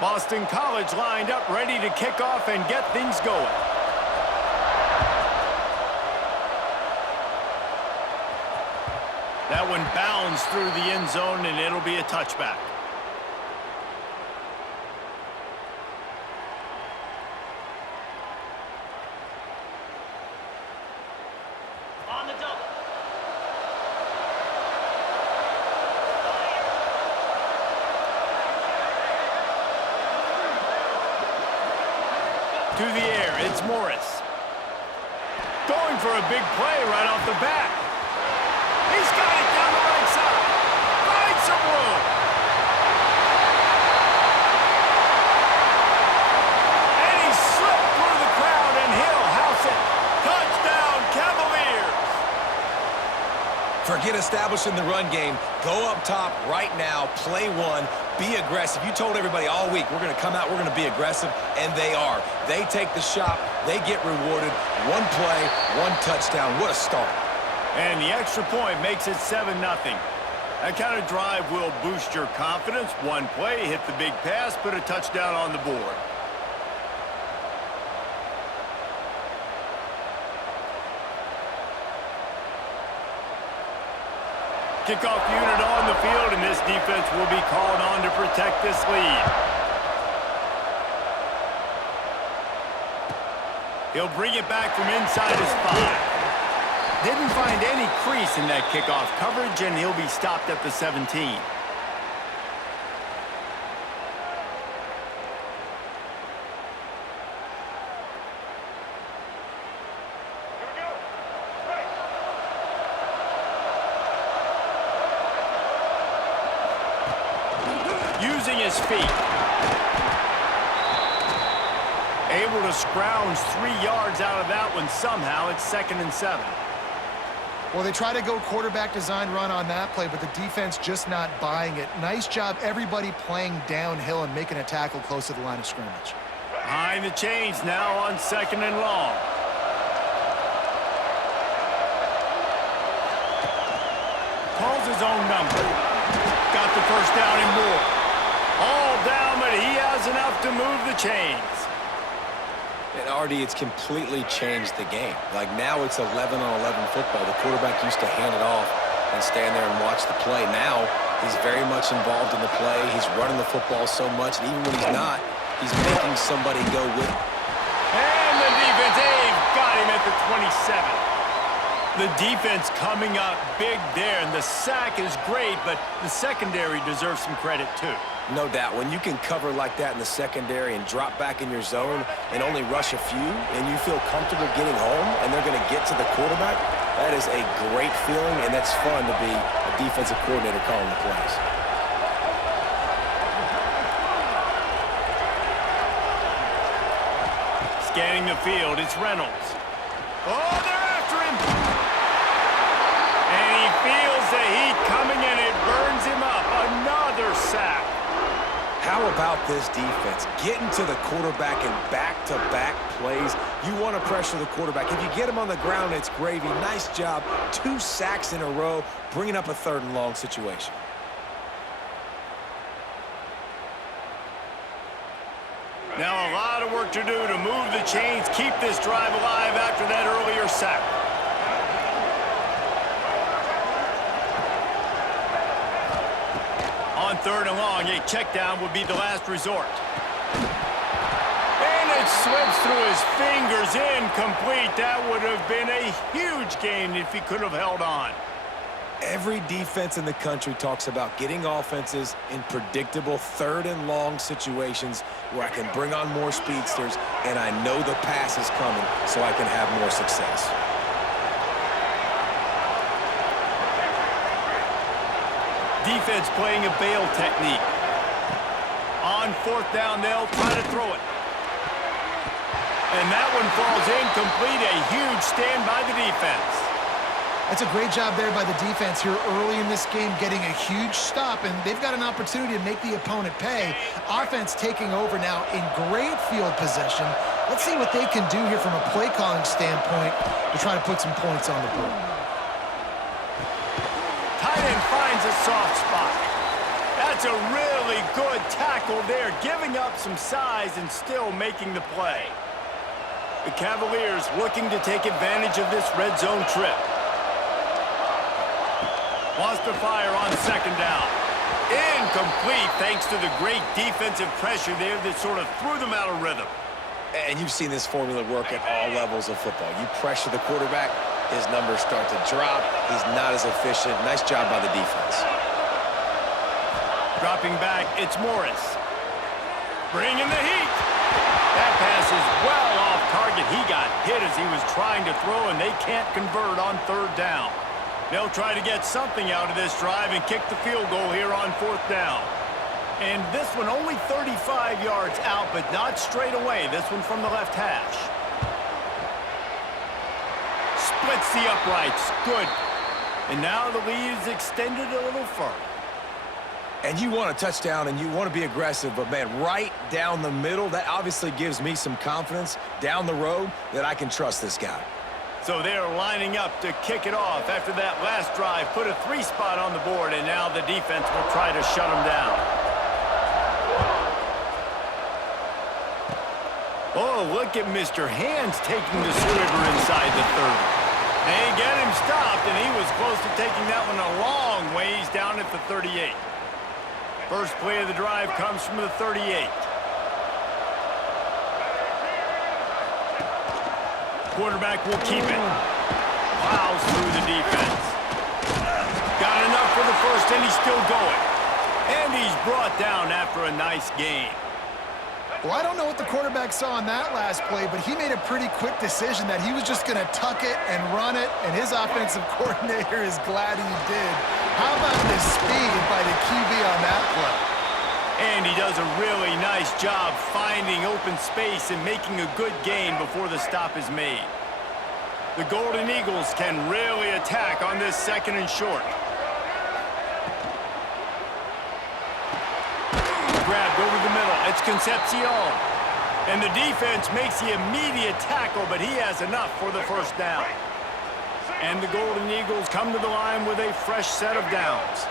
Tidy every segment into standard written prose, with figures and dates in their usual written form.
Boston College lined up, ready to kick off and get things going. That one bounds through the end zone, and it'll be a touchback. On the double. To the air, it's Morris. Going for a big play right off the bat. He's got it down the right side. Finds some room. And he slipped through the crowd, and he'll house it. Touchdown, Cavaliers. Forget establishing the run game. Go up top right now. Play one. Be aggressive. You told everybody all week, we're going to come out, we're going to be aggressive, and they are. They take the shot. They get rewarded. One play, one touchdown. What a start. And the extra point makes it 7-0. That kind of drive will boost your confidence. One play, hit the big pass, put a touchdown on the board. Kickoff unit on the field, and this defense will be called on to protect this lead. He'll bring it back from inside his 5. Didn't find any crease in that kickoff coverage, and he'll be stopped at the 17. Using his feet. Able to scrounge 3 yards out of that one somehow. It's 2nd and 7. Well, they try to go quarterback design run on that play, but the defense just not buying it. Nice job, everybody playing downhill and making a tackle close to the line of scrimmage. Behind the chains now on 2nd and long. Calls his own number. Got the first down and more. All down, but he has enough to move the chains. And RD, it's completely changed the game. Like now it's 11-on-11 football. The quarterback used to hand it off and stand there and watch the play. Now he's very much involved in the play. He's running the football so much, and even when he's not, he's making somebody go with him. And the defense, they've got him at the 27. The defense coming up big there, and the sack is great, but the secondary deserves some credit too. No doubt. When you can cover like that in the secondary and drop back in your zone and only rush a few, and you feel comfortable getting home and they're going to get to the quarterback, that is a great feeling, and that's fun to be a defensive coordinator calling the plays. Scanning the field, it's Reynolds. Oh, they're after him! And he feels the heat coming, and it burns him up. Another sack. How about this defense? Getting to the quarterback in back-to-back plays. You want to pressure the quarterback. If you get him on the ground, it's gravy. Nice job. 2 sacks in a row, bringing up a 3rd and long situation. Now a lot of work to do to move the chains, keep this drive alive after that earlier sack. On 3rd and long, a check down would be the last resort. And it slips through his fingers, incomplete. That would have been a huge gain if he could have held on. Every defense in the country talks about getting offenses in predictable 3rd and long situations where I can bring on more speedsters and I know the pass is coming so I can have more success. Defense playing a bail technique. On 4th down, they'll try to throw it. And that one falls incomplete. A huge stand by the defense. That's a great job there by the defense here early in this game, getting a huge stop, and they've got an opportunity to make the opponent pay. Offense taking over now in great field possession. Let's see what they can do here from a play calling standpoint to try to put some points on the board. Tight end finds a soft spot. That That's a really good tackle there, giving up some size and still making the play. The Cavaliers looking to take advantage of this red zone trip. Wants to fire on second down. Incomplete thanks to the great defensive pressure there that sort of threw them out of rhythm. And you've seen this formula work at all levels of football. You pressure the quarterback, his numbers start to drop. He's not as efficient. Nice job by the defense. Dropping back, it's Morris. Bringing the heat. That pass is well off target. He got hit as he was trying to throw, and they can't convert on third down. They'll try to get something out of this drive and kick the field goal here on fourth down. And this one only 35 yards out, but not straight away. This one from the left hash. Splits the uprights. Good. And now the lead is extended a little further. And you want a touchdown and you want to be aggressive, but man, right down the middle, that obviously gives me some confidence down the road that I can trust this guy. So they're lining up to kick it off after that last drive. Put a 3 spot on the board, and now the defense will try to shut them down. Oh, look at Mr. Hands taking the sliver inside the 30. They get him stopped, and he was close to taking that one a long ways down at the 38. First play of the drive comes from the 38. Quarterback will keep it. Plows through the defense. Got enough for the first, and he's still going. And he's brought down after a nice gain. Well, I don't know what the quarterback saw on that last play, but he made a pretty quick decision that he was just going to tuck it and run it, and his offensive coordinator is glad he did. How about the speed by the QB on that play? And he does a really nice job finding open space and making a good gain before the stop is made. The Golden Eagles can really attack on this second and short. Grabbed over the middle. It's Concepcion. And the defense makes the immediate tackle, but he has enough for the first down. And the Golden Eagles come to the line with a fresh set of downs.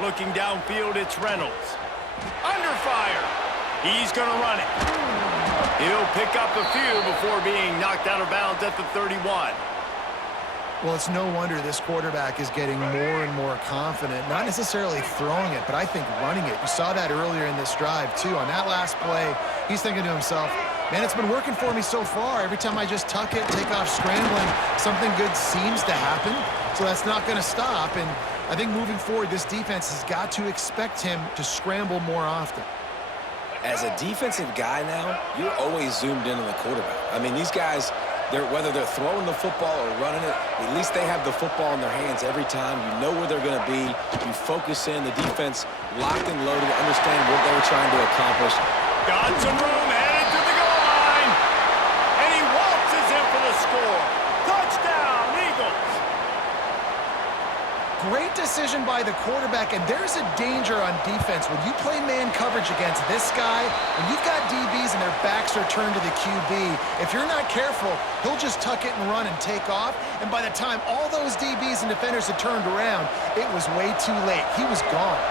Looking downfield, it's Reynolds. Under fire. He's going to run it. He'll pick up a few before being knocked out of bounds at the 31. Well, it's no wonder this quarterback is getting more and more confident, not necessarily throwing it, but I think running it. You saw that earlier in this drive, too. On that last play, he's thinking to himself, man, it's been working for me so far. Every time I just tuck it, take off scrambling, something good seems to happen, so that's not going to stop. And I think moving forward, this defense has got to expect him to scramble more often. As a defensive guy now, you're always zoomed in on the quarterback. I mean, these guys, whether they're throwing the football or running it, at least they have the football in their hands every time. You know where they're going to be. You focus in. The defense locked and loaded, understand what they were trying to accomplish. Got some room, headed to the goal line. And he waltzes in for the score. Touchdown, Eagles. Great decision by the quarterback, and there's a danger on defense. When you play man coverage against this guy, when you've got DBs and their backs are turned to the QB, if you're not careful, he'll just tuck it and run and take off, and by the time all those DBs and defenders had turned around, it was way too late. He was gone.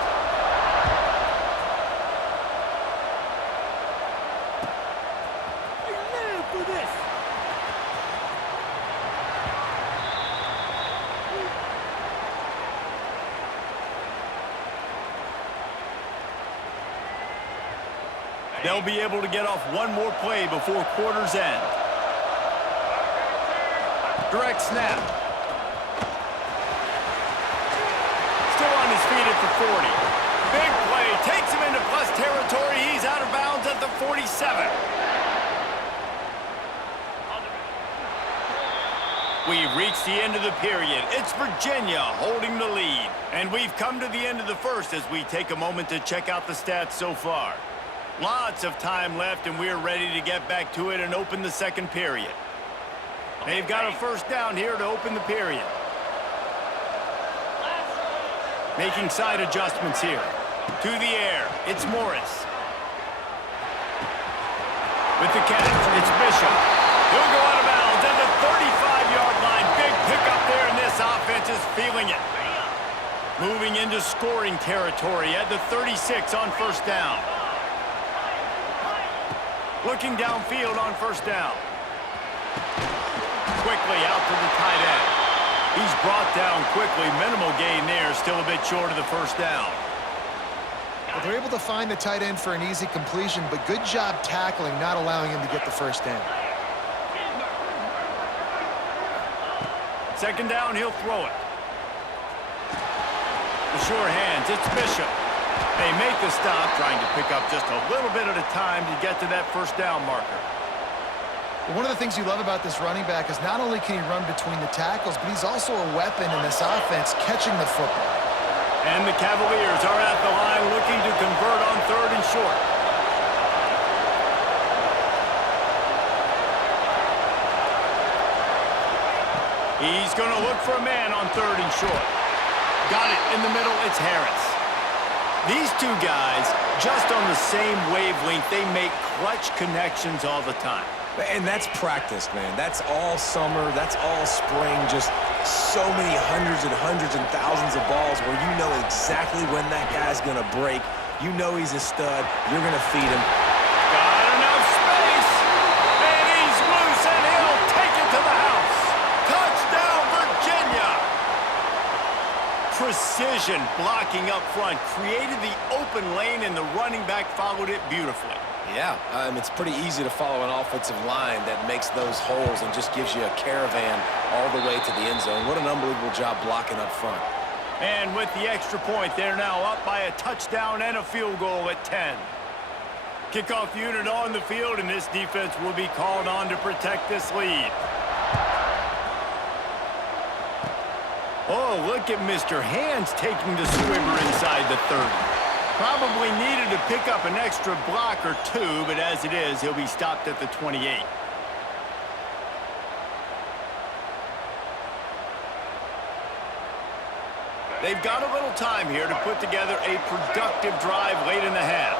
They'll be able to get off one more play before quarter's end. Direct snap. Still on his feet at the 40. Big play. Takes him into plus territory. He's out of bounds at the 47. We've reached the end of the period. It's Virginia holding the lead. And we've come to the end of the first as we take a moment to check out the stats so far. Lots of time left, and we're ready to get back to it and open the second period. They've got a first down here to open the period. Making side adjustments here. To the air, it's Morris. With the catch, it's Bishop. He'll go out of bounds at the 35-yard line. Big pickup there, and this offense is feeling it. Moving into scoring territory at the 36 on first down. Looking downfield on first down. Quickly out to the tight end. He's brought down quickly. Minimal gain there. Still a bit short of the first down. Well, they're able to find the tight end for an easy completion, but good job tackling, not allowing him to get the first down. Second down, he'll throw it. The sure hands, it's Bishop. They make the stop, trying to pick up just a little bit at a time to get to that first down marker. One of the things you love about this running back is not only can he run between the tackles, but he's also a weapon in this offense, catching the football. And the Cavaliers are at the line looking to convert on third and short. He's going to look for a man on third and short. Got it in the middle, it's Harris. These two guys, just on the same wavelength, they make clutch connections all the time. And that's practice, man. That's all summer. That's all spring. Just so many hundreds and thousands of balls where you know exactly when that guy's going to break. You know he's a stud. You're going to feed him. Got enough space. And he's loose, and he'll take it to the house. Touchdown, Virginia. Precision blocking up front. Created the open lane, and the running back followed it beautifully. Yeah, it's pretty easy to follow an offensive line that makes those holes and just gives you a caravan all the way to the end zone. What an unbelievable job blocking up front. And with the extra point, they're now up by a touchdown and a field goal at 10. Kickoff unit on the field, and this defense will be called on to protect this lead. Oh, look at Mr. Hands taking the swimmer inside the 30. Probably needed to pick up an extra block or two, but as it is, he'll be stopped at the 28. They've got a little time here to put together a productive drive late in the half.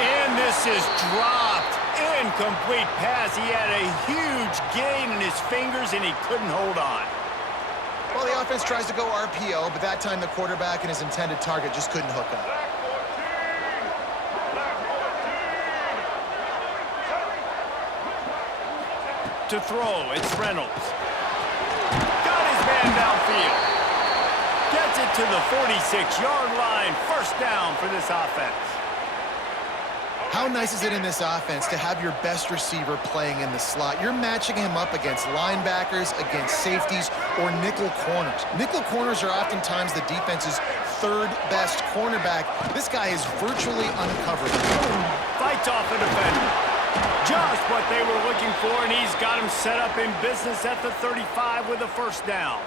And this is dropped. Incomplete pass. He had a huge gain in his fingers, and he couldn't hold on. Well, the offense tries to go RPO, but that time the quarterback and his intended target just couldn't hook up. To throw, it's Reynolds. Got his man downfield. Gets it to the 46-yard line. First down for this offense. How nice is it in this offense to have your best receiver playing in the slot? You're matching him up against linebackers, against safeties, or nickel corners. Nickel corners are oftentimes the defense's third best cornerback. This guy is virtually uncovered. Fights off a defender. Just what they were looking for, and he's got him set up in business at the 35 with a first down.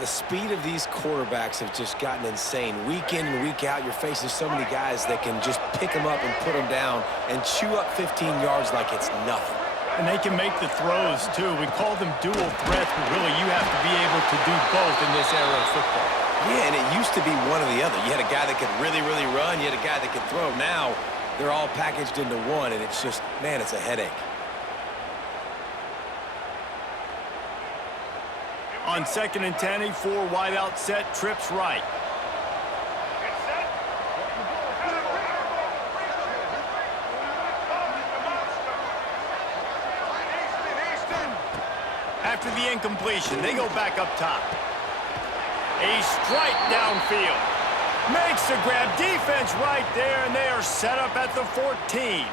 The speed of these quarterbacks have just gotten insane. Week in and week out, you're facing so many guys that can just pick them up and put them down and chew up 15 yards like it's nothing. And they can make the throws, too. We call them dual threats, but really you have to be able to do both in this era of football. Yeah, and it used to be one or the other. You had a guy that could really, really run. You had a guy that could throw. Now they're all packaged into one, and it's just, man, it's a headache. On 2nd and 10, a 4 wide out set, trips right. After the incompletion, they go back up top. A strike downfield. Makes the grab. Defense right there, and they are set up at the 14.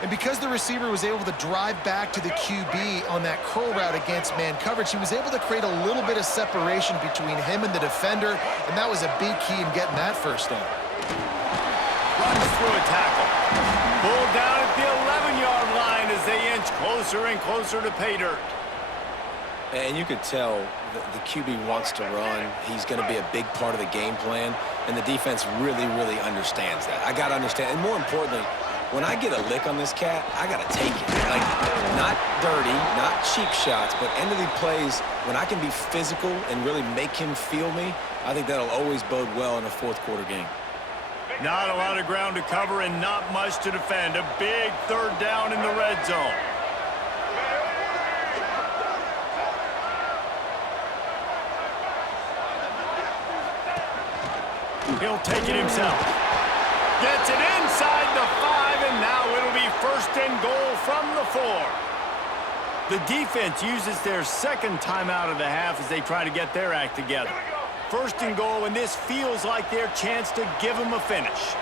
And because the receiver was able to drive back to the QB on that curl route against man coverage, he was able to create a little bit of separation between him and the defender, and that was a big key in getting that first down. Runs through a tackle. Pulled down at the 11-yard line as they inch closer and closer to pay dirt. And you could tell the QB wants to run. He's going to be a big part of the game plan, and the defense really, really understands that. I got to understand, and more importantly, when I get a lick on this cat, I got to take it. Like, not dirty, not cheap shots, but end of the plays, when I can be physical and really make him feel me, I think that'll always bode well in a fourth quarter game. Not a lot of ground to cover and not much to defend. A big third down in the red zone. He'll take it himself. Gets it inside the 5, and now it'll be first and goal from the 4. The defense uses their second timeout of the half as they try to get their act together. First and goal, and this feels like their chance to give them a finish.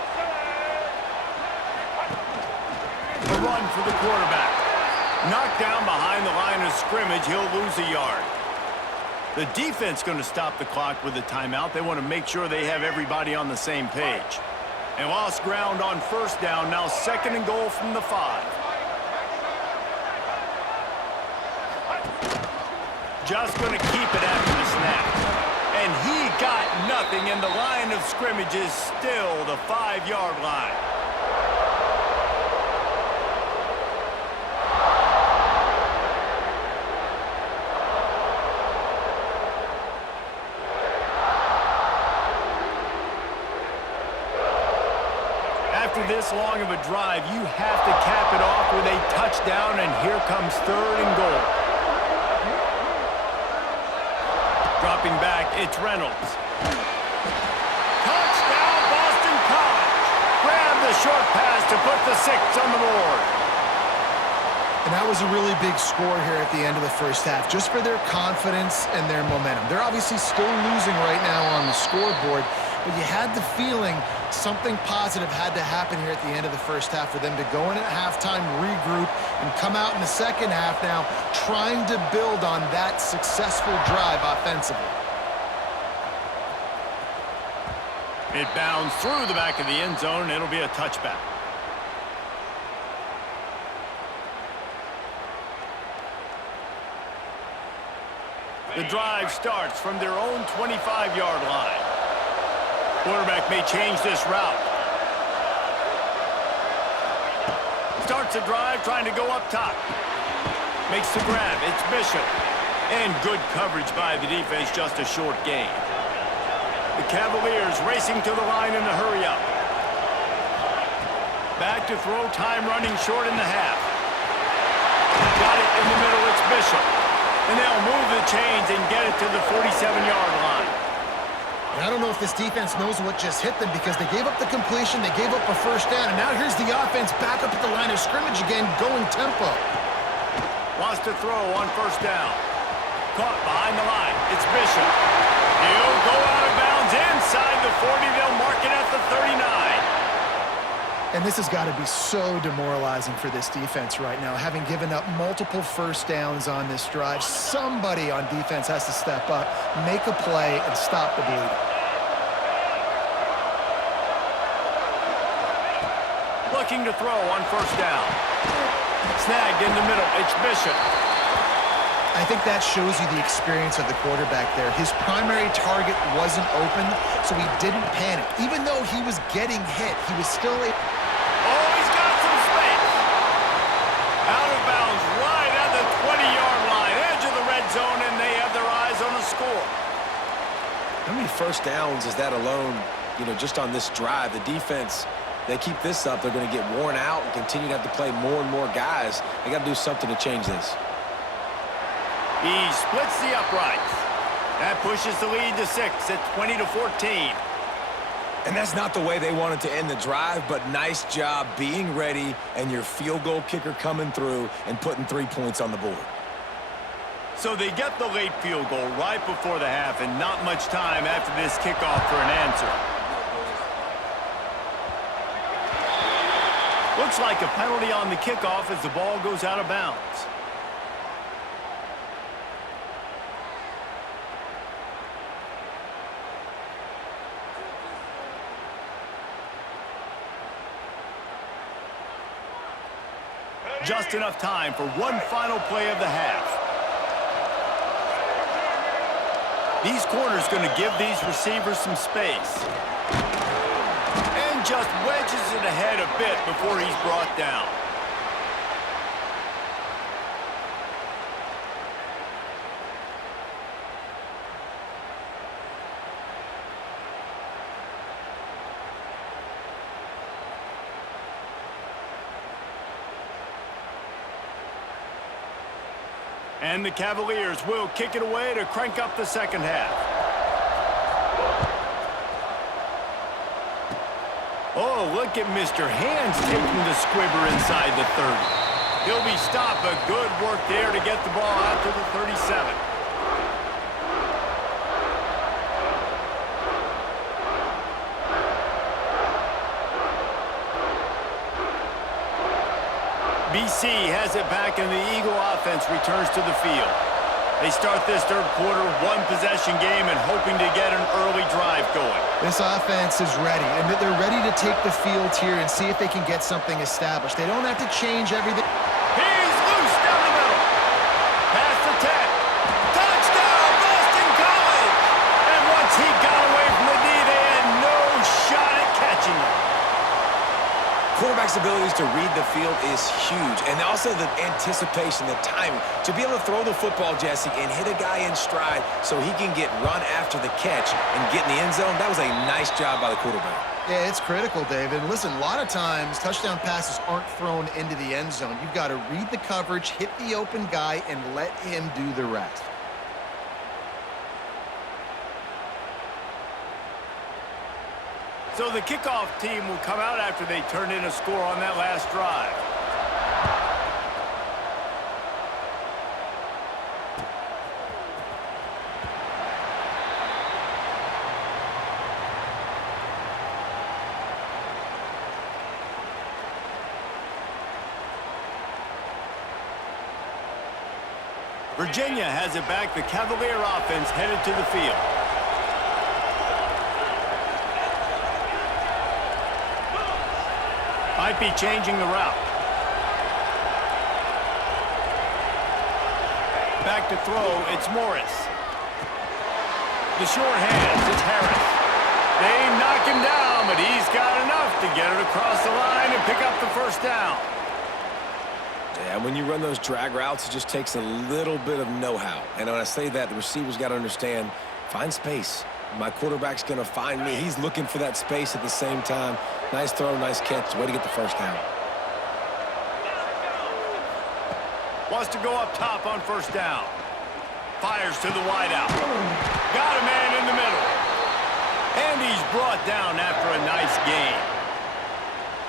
A run for the quarterback. Knocked down behind the line of scrimmage, he'll lose a yard. The defense going to stop the clock with a timeout. They want to make sure they have everybody on the same page. They lost ground on first down, now second and goal from the 5. Just going to keep it after the snap. And he got nothing, and the line of scrimmage is still the 5-yard line. After this long of a drive, you have to cap it off with a touchdown, and here comes third and goal. Dropping back, it's Reynolds. Touchdown, Boston College. Grab the short pass to put the 6 on the board. And that was a really big score here at the end of the first half, just for their confidence and their momentum. They're obviously still losing right now on the scoreboard, but you had the feeling something positive had to happen here at the end of the first half for them to go in at halftime, regroup, and come out in the second half now trying to build on that successful drive offensively. It bounds through the back of the end zone, and it'll be a touchback. The drive starts from their own 25-yard line. Quarterback may change this route. Starts the drive trying to go up top. Makes the grab. It's Bishop. And good coverage by the defense, just a short gain. The Cavaliers racing to the line in a hurry up. Back to throw, time running short in the half. Got it in the middle, it's Bishop. And they'll move the chains and get it to the 47-yard line. And I don't know if this defense knows what just hit them because they gave up the completion, they gave up a first down, and now here's the offense back up at the line of scrimmage again, going tempo. Wants to throw on first down. Caught behind the line. It's Bishop. He'll go out of bounds inside the 40. They'll mark it at the 39. And this has got to be so demoralizing for this defense right now, having given up multiple first downs on this drive. Somebody on defense has to step up, make a play, and stop the bleeding. Looking to throw on first down. Snagged in the middle. It's Bishop. I think that shows you the experience of the quarterback there. His primary target wasn't open, so he didn't panic. Even though he was getting hit, he was still able... Oh, he's got some space. Out of bounds right at the 20-yard line. Edge of the red zone, and they have their eyes on a score. How many first downs is that alone, just on this drive? The defense, they keep this up, they're going to get worn out and continue to have to play more and more guys. They got to do something to change this. He splits the uprights. That pushes the lead to 6 at 20-14. And that's not the way they wanted to end the drive, but nice job being ready and your field goal kicker coming through and putting 3 points on the board. So they get the late field goal right before the half and not much time after this kickoff for an answer. Looks like a penalty on the kickoff as the ball goes out of bounds. Just enough time for one final play of the half. These corners going to give these receivers some space. And just wedges it ahead a bit before he's brought down. And the Cavaliers will kick it away to crank up the second half. Oh, look at Mr. Hands taking the squibber inside the 30. He'll be stopped, but good work there to get the ball out to the 37. BC has it back, and the Eagle offense returns to the field. They start this third quarter, one-possession game, and hoping to get an early drive going. This offense is ready, and they're ready to take the field here and see if they can get something established. They don't have to change everything. He's loose down the middle. Past the 10. Touchdown, Boston College! And once he got away from the D, they had no shot at catching him. Quarterback's abilities to read the field is huge, and also the anticipation, the timing. To be able to throw the football, Jesse, and hit a guy in stride so he can get run after the catch and get in the end zone, that was a nice job by the quarterback. Yeah, it's critical, David. Listen, a lot of times touchdown passes aren't thrown into the end zone. You've got to read the coverage, hit the open guy, and let him do the rest. So the kickoff team will come out after they turn in a score on that last drive. Virginia has it back. The Cavalier offense headed to the field. Might be changing the route. Back to throw, it's Morris. The short hands, it's Harris. They knock him down, but he's got enough to get it across the line and pick up the first down. Yeah, when you run those drag routes, it just takes a little bit of know-how. And when I say that, the receiver's got to understand, find space. My quarterback's going to find me. He's looking for that space at the same time. Nice throw, nice catch. Way to get the first down. Wants to go up top on first down. Fires to the wideout. Got a man in the middle. And he's brought down after a nice gain.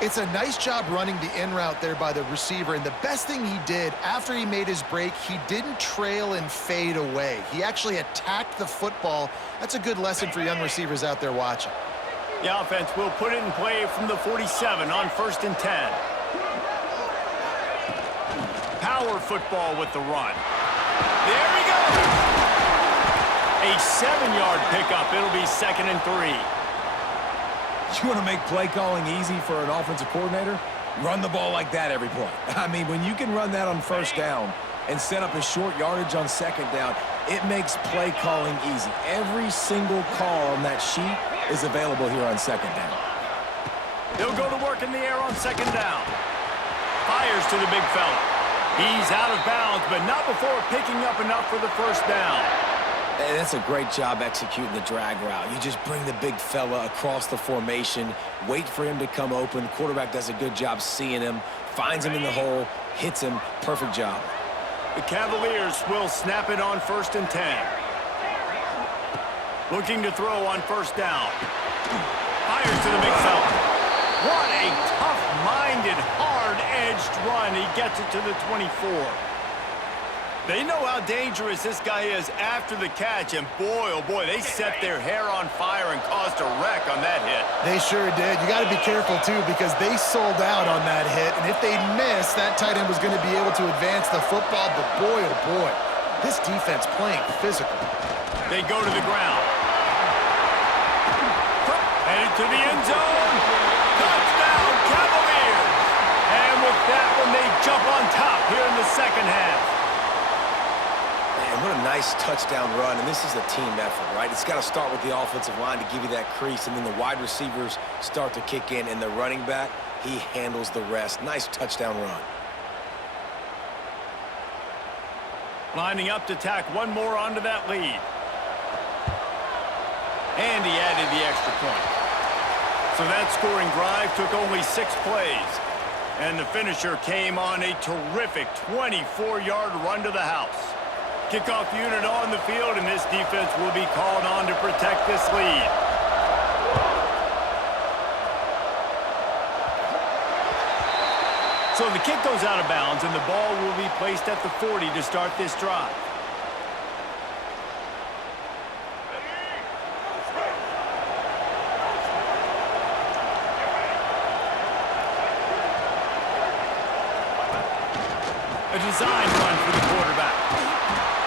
It's a nice job running the in route there by the receiver, and the best thing he did after he made his break, he didn't trail and fade away. He actually attacked the football. That's a good lesson for young receivers out there watching. The offense will put it in play from the 47 on 1st and 10. Power football with the run. There he goes! A 7-yard pickup. It'll be 2nd and 3. You want to make play calling easy for an offensive coordinator? Run the ball like that every play. I mean, when you can run that on first down and set up a short yardage on second down, it makes play calling easy. Every single call on that sheet is available here on second down. He'll go to work in the air on 2nd down. Fires to the big fella. He's out of bounds, but not before picking up enough for the first down. And that's a great job executing the drag route. You just bring the big fella across the formation, wait for him to come open. Quarterback does a good job seeing him, finds him in the hole, hits him. Perfect job. The Cavaliers will snap it on 1st and 10. Looking to throw on first down. Fires to the big fella. What a tough-minded, hard-edged run. He gets it to the 24. They know how dangerous this guy is after the catch, and boy, oh boy, they set their hair on fire and caused a wreck on that hit. They sure did. You got to be careful, too, because they sold out on that hit, and if they missed, that tight end was going to be able to advance the football, but boy, oh boy, this defense playing physical. They go to the ground. Headed to the end zone. Touchdown, Cavaliers! And with that one, they jump on top here in the second half. Man, what a nice touchdown run, and this is a team effort, right? It's got to start with the offensive line to give you that crease, and then the wide receivers start to kick in, and the running back, he handles the rest. Nice touchdown run. Lining up to tack one more onto that lead. And he added the extra point. So that scoring drive took only 6 plays. And the finisher came on a terrific 24-yard run to the house. Kickoff unit on the field, and this defense will be called on to protect this lead. So the kick goes out of bounds, and the ball will be placed at the 40 to start this drive. A design run for the quarterback.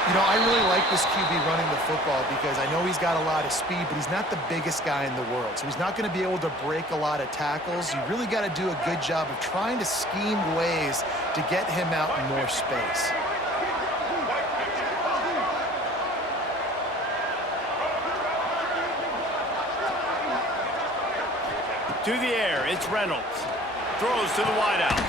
You know, I really like this QB running the football because I know he's got a lot of speed, but he's not the biggest guy in the world. So he's not going to be able to break a lot of tackles. You really got to do a good job of trying to scheme ways to get him out in more space. To the air, it's Reynolds. Throws to the wideout.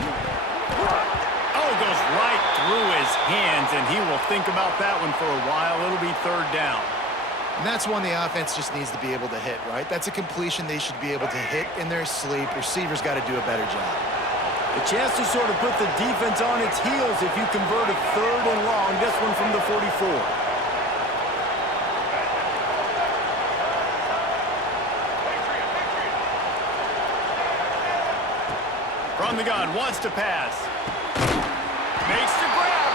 Oh, goes right through his hands, and he will think about that one for a while. It'll be third down. And that's one the offense just needs to be able to hit, right? That's a completion they should be able to hit in their sleep. Receivers got to do a better job. A chance to sort of put the defense on its heels if you convert a third and long. This one from the 44. From the gun, wants to pass. Makes the grab.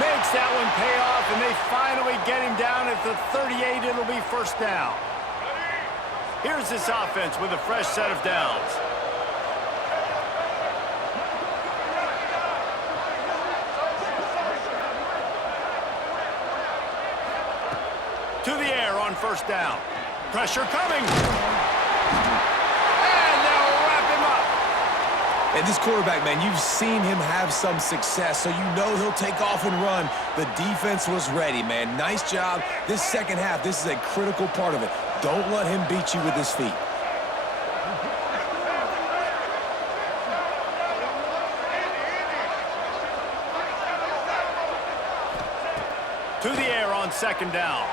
Makes that one pay off, and they finally get him down at the 38. It'll be first down. Here's this offense with a fresh set of downs. To the air on first down. Pressure coming. And this quarterback, man, you've seen him have some success, so you know he'll take off and run. The defense was ready, man. Nice job. This second half, this is a critical part of it. Don't let him beat you with his feet. To the air on second down.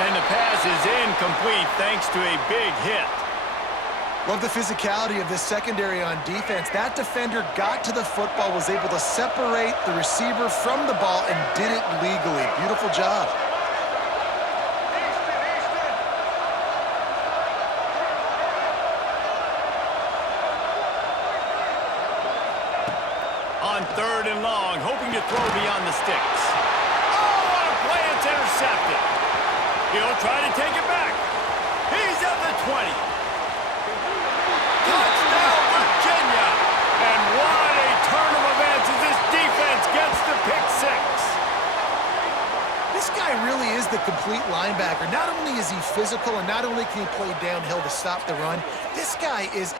And the pass is incomplete thanks to a big hit. Love the physicality of this secondary on defense. That defender got to the football, was able to separate the receiver from the ball, and did it legally. Beautiful job. On third and long, hoping to throw beyond the sticks. Oh, what a play. It's intercepted. He'll try to take it back. He's at the 20. Touchdown, Virginia! And what a turn of events as this defense gets the pick six. This guy really is the complete linebacker. Not only is he physical and not only can he play downhill to stop the run, this guy is